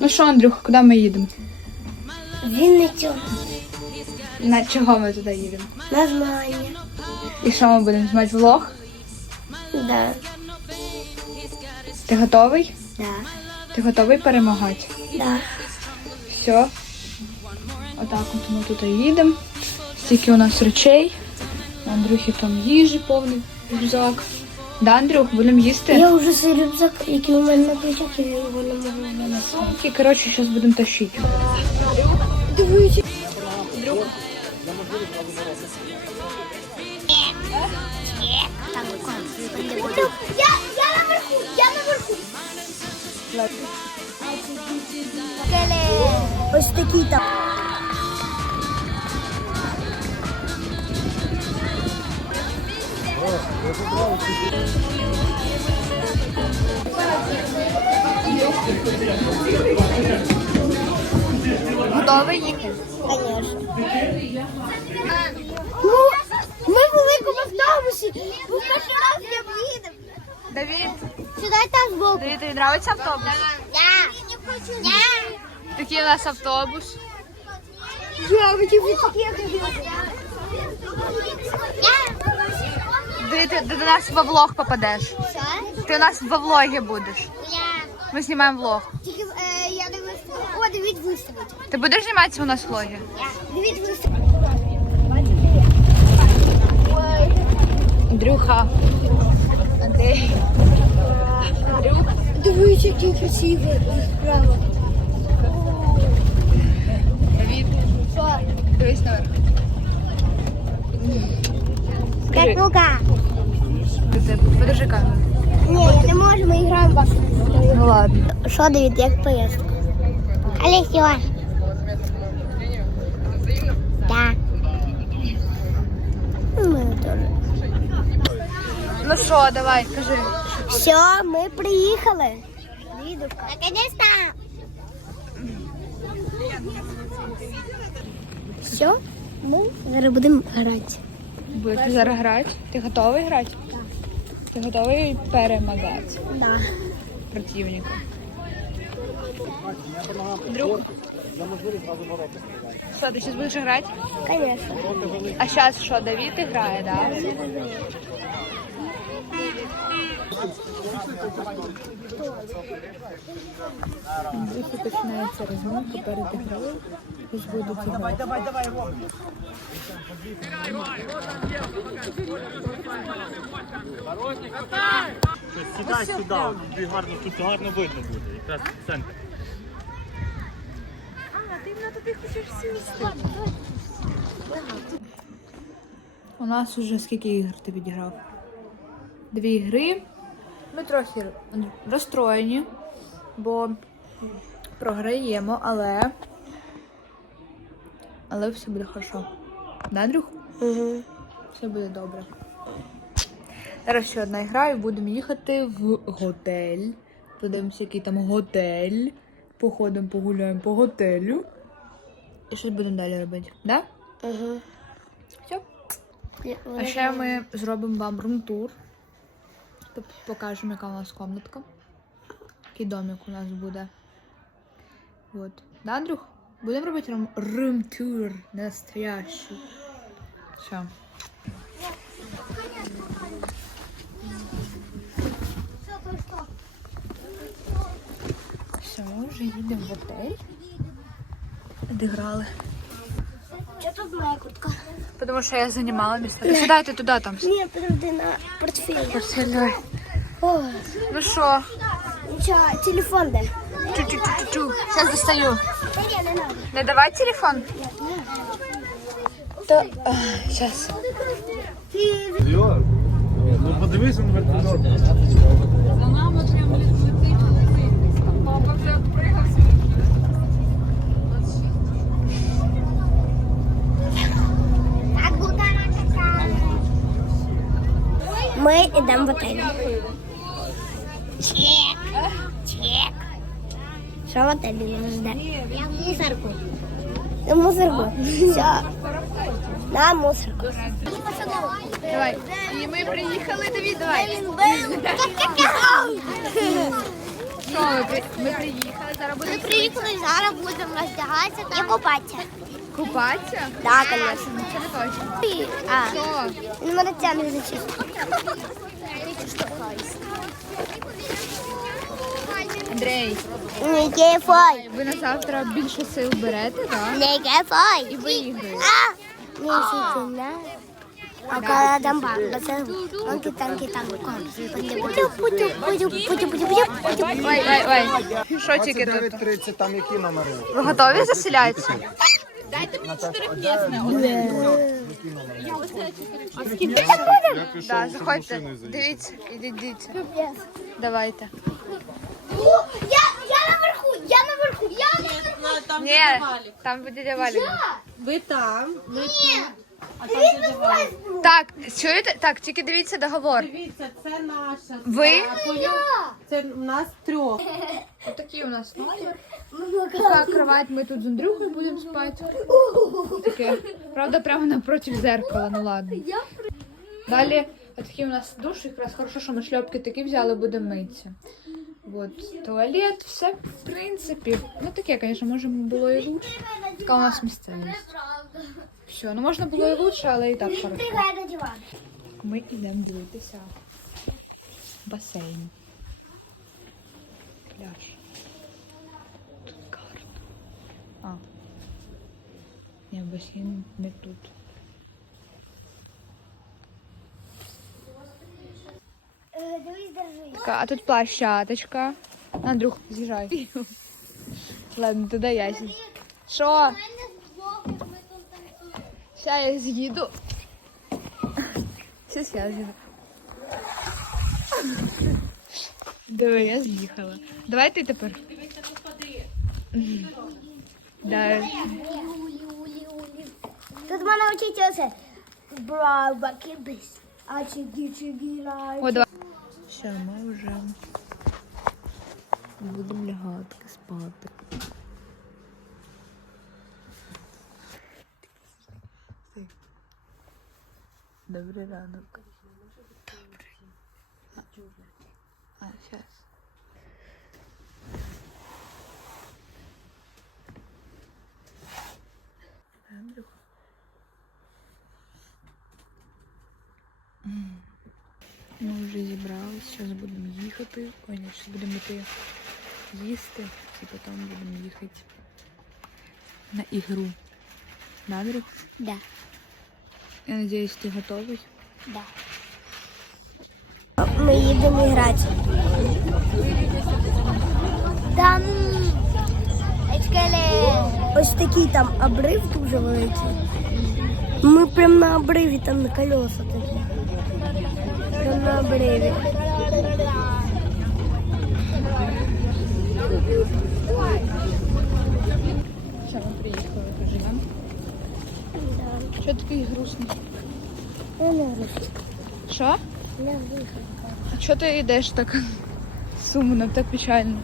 Ну що, Андрюх, куди ми їдемо? Вінницю На чого ми туди їдемо? на змагання. І що ми будемо знімати влог? Да. Ти готовий? Да. Ти готовий перемагати? Да. Все. Отак от ми тут їдемо. Стільки у нас речей. У Андрюхи там їжі повний рюкзак. Да, Андрюх, будемо їсти? Я вже свій рюкзак, який у мене на плечах, я його не можу винести. І, коротше, зараз будемо тащити. Дивіться. Я, я наверху, я наверху. Ось такі там. Готовий їхати? Конечно. Ну, ми в великому автобусі. Бо перший раз я поїдемо. Давід, Сідай там збоку. Давід, тобі подобається автобус? Не хочу. Я. Такий у нас автобус. Я хотів від таких Давід, ти до нас во влог попадеш. Що? Ти у нас во влогі будеш. Я. Ми знімаємо влог. Тільки е, я виставлю. О, Давід виставить. Ти будеш зніматися у нас влоги? Я. Давід виставить. Андрюха. Андрій. Дивись, який красивий справа. Давід. Дивись наверх. Як лука. Ти Подержи камеру. Ні, не можу, ми граємо вашу. Ну ладно. Що, Давід, як поїздка? Алексій, Так. Ми теж. Ну що, давай, кажи. Все, ми приїхали. Лідушка. Наконец-то. Все, ми зараз будемо грати. Будеш зараз грати? Ти готовий грати? Ти готовий перемагати Да. противника? Друг. Що, ти зараз будеш грати? Конечно. А зараз що, Давід грає, да? Андрюхи починається розминка перед грою. Ось будуть грати. Сідай сюди, тобі гарно, тут гарно видно буде, якраз центр. У нас уже скільки ігор ти відіграв? Дві гри. Ми трохи розстроєні, бо програємо, але. Але все буде хорошо. Да, Андрюх? Угу. Все буде добре. Зараз ще одна гра і будемо їхати в готель. Подивимося, який там готель. Походимо, погуляємо по готелю. І щось будемо далі робити. Да? Угу. Все. А ще ми зробимо вам рум-тур. Покажемо, яка у нас комнатка. Який домик у нас буде. Вот. Да, Андрюх? Будемо робити рум- рум-тур настоящий. Все. Все, ми вже їдемо в готель. Відіграли. Що тут моя куртка? Тому що я займала місце. Сідайте туди там. Ні, подожди на портфелі. Портфель. О, Ну що? нічого, телефон де? Чу-чу-чу-чу. Сейчас достаю. Та ні, не надо. Не давай телефон. То... Сейчас. Ну подивися на вертольот. Ми йдемо в отель. Чек. Чек. Що отелі жде? Мусорку. На мусорку. Все. На мусорку. Давай. І ми приїхали, Давід, давай. Що, ми, ми приїхали, зараз Ми будемо приїхали, зараз будемо роздягатися і купатися. купатися? Так, звісно. Це не точно. А, Що? він мене тягне за чисто. Андрей, Не кефай. ви на завтра більше сил берете, так? Не кефай. І виіграєте. А, не сидіна. А коли там танки, танки, танки. Ой, ой, ой. Що тільки тут? 29.30, там які номери? Ви готові заселятися? Да, заходьте. Дивіться, ідіть, дивіться. Давайте. Я, я наверху, я наверху, я наверху. Ні, там буде дядя Валік. Ви там. Ні. Так, чуєте? Так, тільки дивіться договор. Дивіться, це наша. Ви? Це у нас трьох. Отакий у нас номер. Така кровать, ми тут з Андрюхою будемо спати. Таке. Правда, прямо напроти зеркала, ну ладно. Далі, отакий у нас душ, якраз хорошо, що ми шльопки такі взяли, будемо митися. Вот, туалет, все, в принципі. Ну таке, звісно, може було і лучше. Така у нас місцевість. Все, ну можна було і лучше, але і так хорошо. Пригай на диван. Ми йдемо дивитися басейн. Пляж. Тут карта. А. Ні, басейн не тут. Дивись, держи. Така, а тут площадочка. Андрюх, з'їжджай. Ладно, туди я сіду. Що? Ща я з'їду. Щас я з'їду. Диви, я з'їхала. Давай ти тепер. Да. Тут мене вчить оце. Браво, кибись. А чигі, чигі, рай. О, давай. Все, ми вже будемо лягати спати. Добрий ранок. Добрий. А, сейчас. Андрюха. Ми вже зібрались, зараз будемо їхати. Ой, ні, зараз будемо йти їсти і потім будемо їхати на ігру. Да, Андрюх? Да, Я надіюсь, ти готовий. да. Ми їдемо грати. Там ось такий там обрив дуже великий. Ми прямо на обриві, там на колеса такі. Прямо на обриві. Що ми приїхали, живемо? Що такий грустний? Я не грустний. Що? Не грустний. А чого ти йдеш так сумно, так печально?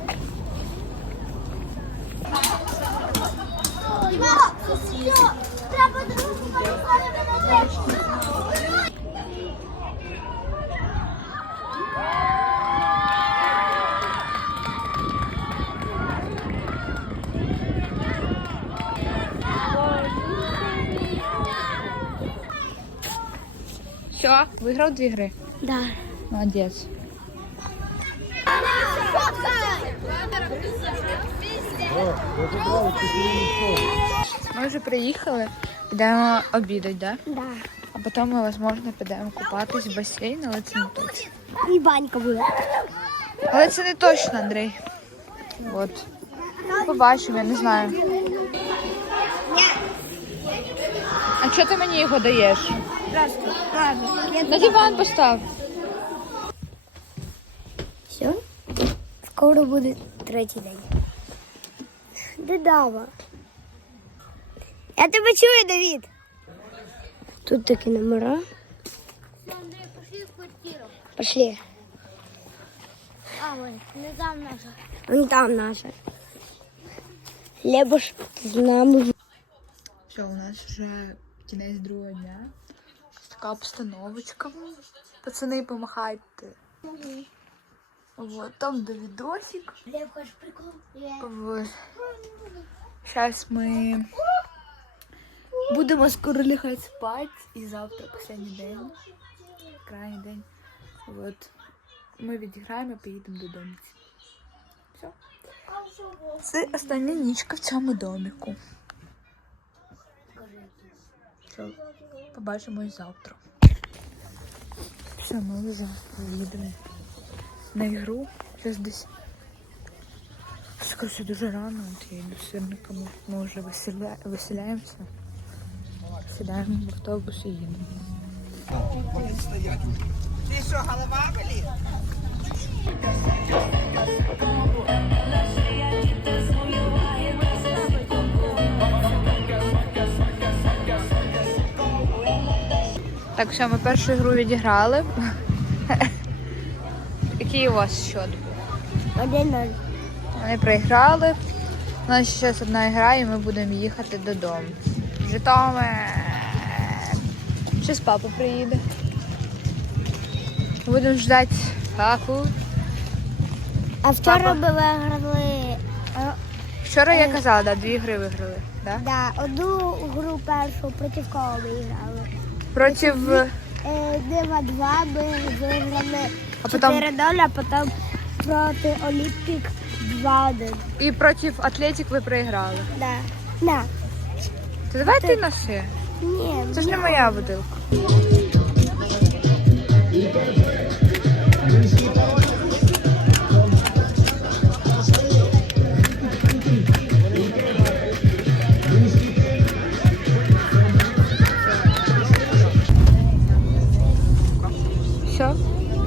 Виграв дві гри. Да. Молодець. Ми вже приїхали, йдемо обідати, да? Да. А потім ми, можливо, підемо купатись в басейн, але це не точно. І банька буде. Але це не точно, Андрій. От. Побачимо, я не знаю. А чого ти мені його даєш? На диван постав. Все? Скоро буде третій день. Дедава. Я тебе чую, Давід. Тут такі номера. Андрей, пошли в квартиру. Пошли. А, вон, не там наша. Вон там наша. Лебуш з нами. Все, у нас вже кінець другого дня. Така обстановочка. Пацани, помахайте. Вот, там Давидосик. Глеб. Вот. Сейчас мы будемо скоро лягати спати. І завтра останній день. Крайній день. Вот. Ми відіграємо поїдемо додому. Все. Це остання нічка в цьому доміку. Все. Побачимось завтра. Все, ми вже їдемо на ігру. Зараз десь Скажу, дуже рано, от я йду з сирниками. Ми вже веселя... веселяємося. Сідаємо в автобус і їдемо. Ти що, голова болить? Так, все, ми першу гру відіграли. Який у вас счет був? Один ноль. Вони проіграли. У нас ще одна гра, і ми будемо їхати додому. Житомир. Щось папа приїде. Будемо ждати папу. А вчора ми виграли Вчора я казала, да, дві гри виграли. Да? да, одну гру першу проти кого ми грали. Проти Е, Дива 2 ми виграли А потім- 4-0, а потом проти Олімпік 2-1. і проти Атлетик ви проіграли. Да. Да. То давай ти носи. Ні, Це ж не моя бутилка.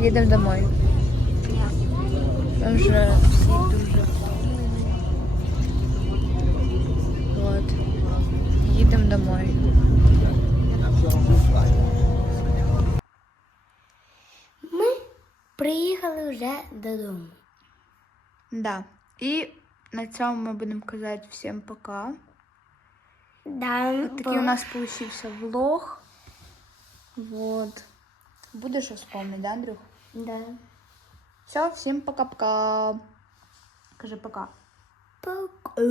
Їдемо домой. Там вже всі дуже. Вот. Їдемо домой. ми приїхали вже додому. Да. І на цьому ми будемо казати всім пока. Да, Такий у нас получився влог. Вот. Буде що вспомнити, да, Андрюх? Да. Все, всім пока-пока. Кажи пока. Пока.